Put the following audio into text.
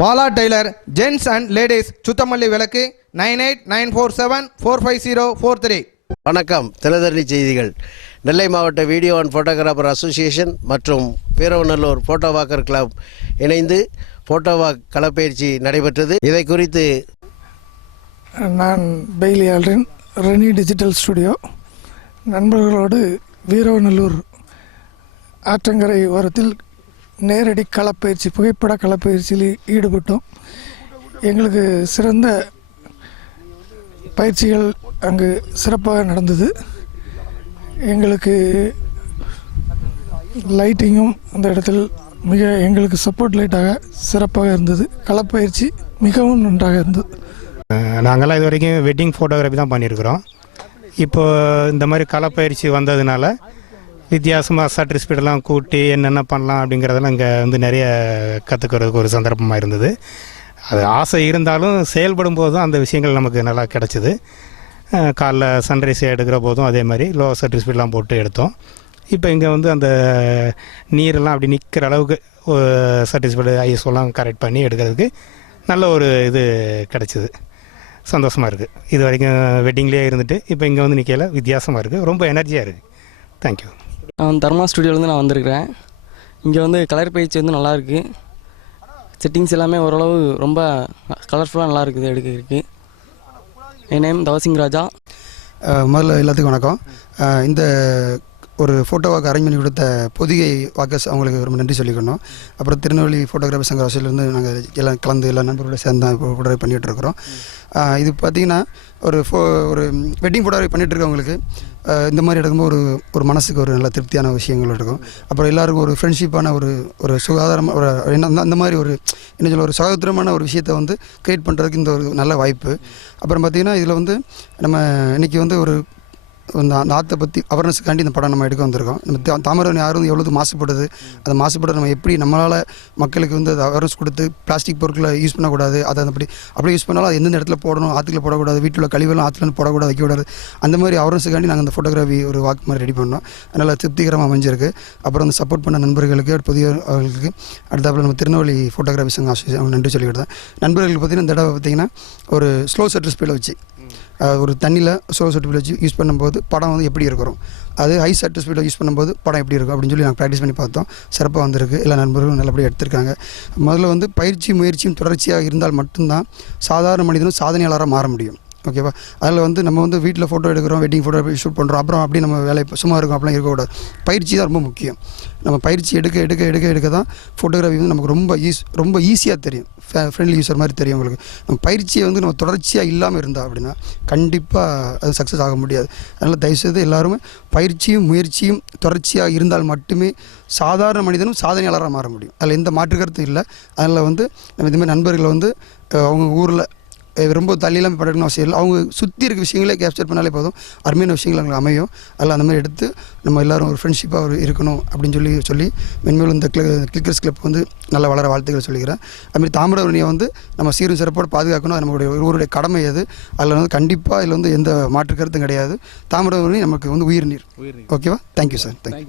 Bala tailor gents and ladies Suthamalli விளக்கு 9894745043. வணக்கம். தினதரணி செய்திகள். நெல்லை மாவட்ட வீடியோ அண்ட் ஃபோட்டோகிராஃபர் அசோசியேஷன் மற்றும் வீரவநல்லூர் ஃபோட்டோ வாக்கர் கிளப் இணைந்து ஃபோட்டோ வாக் களப்பயிற்சி நடைபெற்றது. இதை குறித்து நான் Bailey Alrin Reni digital studio நண்பர்களோடு வீரவநல்லூர் ஆற்றங்கரை ஓரத்தில் நேரடி களப்பயிற்சி புகைப்பட களப்பயிற்சியில் ஈடுபட்டோம். எங்களுக்கு சிறந்த பயிற்சிகள் அங்கு சிறப்பாக நடந்தது. எங்களுக்கு லைட்டிங்கும் அந்த இடத்தில் எங்களுக்கு சப்போர்ட் லைட்டாக சிறப்பாக இருந்தது. களப்பயிற்சி மிகவும் நன்றாக இருந்தது. நாங்கள்லாம் இது வரைக்கும் வெட்டிங் ஃபோட்டோகிராஃபி தான் பண்ணியிருக்கிறோம். இப்போது இந்த மாதிரி களப்பயிற்சி வந்ததுனால வித்தியாசமாக ஷட்டர் ஸ்பீடெல்லாம் கூட்டி என்னென்ன பண்ணலாம் அப்படிங்கிறதெல்லாம் இங்கே நிறைய கற்றுக்கிறதுக்கு ஒரு சந்தர்ப்பமாக இருந்தது. அது ஆசை இருந்தாலும் செயல்படும் போது தான் அந்த விஷயங்கள் நமக்கு நல்லா கிடச்சிது. காலைல சன்ரைஸ் எடுக்கிற போதும் அதே மாதிரி லோ ஷட்டர் ஸ்பீடெலாம் போட்டு எடுத்தோம். இப்போ இங்கே அந்த நீரெல்லாம் அப்படி நிற்கிற அளவுக்கு ஷட்டர் ஸ்பீடு ஐஎஸ்ஓலாம் கரெக்ட் பண்ணி எடுக்கிறதுக்கு நல்ல ஒரு இது கிடச்சிது. சந்தோஷமாக இருக்குது. இது வரைக்கும் வெட்டிங்லேயே இருந்துட்டு இப்போ இங்கே நிற்கல வித்தியாசமாக இருக்குது. ரொம்ப எனர்ஜியாக இருக்குது. தேங்க்யூ. நான் தர்மா ஸ்டுடியோலேருந்து நான் வந்திருக்கிறேன். இங்கே கலர் பயிற்சி நல்லாயிருக்கு. செட்டிங்ஸ் எல்லாமே ஓரளவு ரொம்ப கலர்ஃபுல்லாக நல்லா இருக்குது எடுக்கிறதுக்கு. என் நேம் தவசிங் ராஜா. முதல்ல எல்லாத்துக்கும் வணக்கம். இந்த ஒரு ஃபோட்டோ வாக் அரேஞ்ச் பண்ணி கொடுத்த பொதிகை வாக்கர்ஸ் அவங்களுக்கு ரொம்ப நன்றி சொல்லிக்கணும். அப்புறம் திருநெல்வேலி ஃபோட்டோகிராஃபர் சங்க வசதியிலேருந்து நாங்கள் எல்லாம் கலந்து எல்லா நண்பர்களோட சேர்ந்து தான் ஃபோட்டோகிராஃபி பண்ணிகிட்ருக்குறோம். இது பார்த்திங்கன்னா ஒரு வெட்டிங் ஃபோட்டோகிராஃபி பண்ணிகிட்ருக்கவங்களுக்கு இந்த மாதிரி எடுக்கும்போது ஒரு மனசுக்கு ஒரு நல்ல திருப்தியான விஷயங்கள் இருக்கும். அப்புறம் எல்லாருக்கும் ஒரு ஃப்ரெண்ட்ஷிப்பான ஒரு சுகாதாரமாக அந்த மாதிரி ஒரு சகோதரமான ஒரு விஷயத்தை க்ரியேட் பண்ணுறதுக்கு இந்த ஒரு நல்ல வாய்ப்பு. அப்புறம் பார்த்திங்கன்னா இதில் நம்ம இன்றைக்கி ஒரு அந்த ஆற்றை பற்றி அவேர்னஸுக்காண்டி இந்த படம் நம்ம எடுக்க வந்திருக்கோம். நம்ம தாமிரபரணி யாரும் எவ்வளோ மாசுபடுது, அந்த மாசுபட நம்ம எப்படி நம்மளால் மக்களுக்கு அது அவேர்னஸ் கொடுத்து பிளாஸ்டிக் பொருட்களை யூஸ் பண்ணக்கூடாது, அதை அப்படி யூஸ் பண்ணாலும் அது எந்தெந்த இடத்துல போடணும், ஆற்றுல போடக்கூடாது, வீட்டில் கழிவெல்லாம் ஆற்றுல போடக்கூடாது, வைக்கக்கூடாது. அந்த மாதிரி அவேர்னஸுக்காண்டி நாங்கள் அந்த ஃபோட்டோகிராஃபி ஒரு வாக் மாதிரி ரெடி பண்ணோம். அதனால் திருப்திகரமாக அமைஞ்சிருக்கு. அப்புறம் அந்த சப்போர்ட் பண்ண நண்பர்களுக்கு புதிய அவர்களுக்கு அடுத்தாப்பில் நம்ம திருநெல்வேலி ஃபோட்டோகிராஃபி சங்க அசோசியேஷன் அவங்க நன்றி சொல்லிக்கிட்டேன். நண்பர்களுக்கு பார்த்திங்கன்னா இந்த தடவை பார்த்திங்கன்னா ஒரு ஸ்லோ ஷட்டர் ஸ்பீடை வச்சு ஒரு தண்ணியில் ஸ்லோ ஷட்டர் ஸ்பீட் வச்சு யூஸ் பண்ணும்போது படம் எப்படி இருக்கிறோம், அது ஹை ஷட்டர் ஸ்பீடை யூஸ் பண்ணும்போது படம் எப்படி இருக்கும் அப்படின்னு சொல்லி நாங்கள் ப்ராக்டிஸ் பண்ணி பார்த்தோம். சிறப்பாக வந்திருக்கு. எல்லா நண்பர்களும் நல்லபடியாக எடுத்திருக்காங்க. முதல்ல பயிற்சி முயற்சியும் தொடர்ச்சியாக இருந்தால் மட்டும்தான் சாதாரண மனிதனும் சாதனையாளராக மாற முடியும். ஓகேவா? அதில் நம்ம வீட்டில் ஃபோட்டோ எடுக்கிறோம், வெட்டிங் ஃபோட்டோ ஷூட் பண்ணுறோம், அப்புறம் அப்படி நம்ம வேலை சும்மா இருக்கும் அப்படிலாம் இருக்கக்கூடாது. பயிற்சி தான் ரொம்ப முக்கியம். நம்ம பயிற்சி எடுக்க தான் ஃபோட்டோகிராஃபி நமக்கு ரொம்ப ஈஸியாக தெரியும். ஃப்ரெண்ட்லி யூஸர் மாதிரி தெரியும் உங்களுக்கு. நம்ம பயிற்சியை நம்ம தொடர்ச்சியாக இல்லாமல் இருந்தால் அப்படின்னா கண்டிப்பாக அது சக்ஸஸ் ஆக முடியாது. அதனால் தயவுசெய்து எல்லாருமே பயிற்சியும் முயற்சியும் தொடர்ச்சியாக இருந்தால் மட்டுமே சாதாரண மனிதனும் சாதனையாளராக மாற முடியும். அதில் எந்த மாற்று கருத்தும் இல்லை. அதில் நம்ம இதுமாதிரி நண்பர்களை அவங்க ஊரில் ரொம்ப தள்ளியெல்லாம் படக்கணும் அவசியம் இல்லை. அவங்க சுற்றி இருக்க விஷயங்களே கேப்சர் பண்ணாலே போதும், அருமையான விஷயங்கள் அவங்களுக்கு அமையும். அதில் அந்த மாதிரி எடுத்து நம்ம எல்லோரும் ஒரு ஃப்ரெண்ட்ஷிப்பாக இருக்கணும் அப்படின்னு சொல்லி மென்மேலும் இந்த கிளிக்கர்ஸ் கிளப் நல்ல வளர வாழ்த்துக்கள் சொல்லிக்கிறேன். அதுமாதிரி தாமிரபரணியை நம்ம சீரும் சிறப்போடு பாதுகாக்கணும். அது நம்மளுடைய ஒருவருடைய கடமை அது. அதில் கண்டிப்பாக இதில் எந்த மாற்று கருத்தும் கிடையாது. தாமிரபரணி நமக்கு உயிர் நீர். ஓகேவா? Thank you sir. தேங்க்யூ.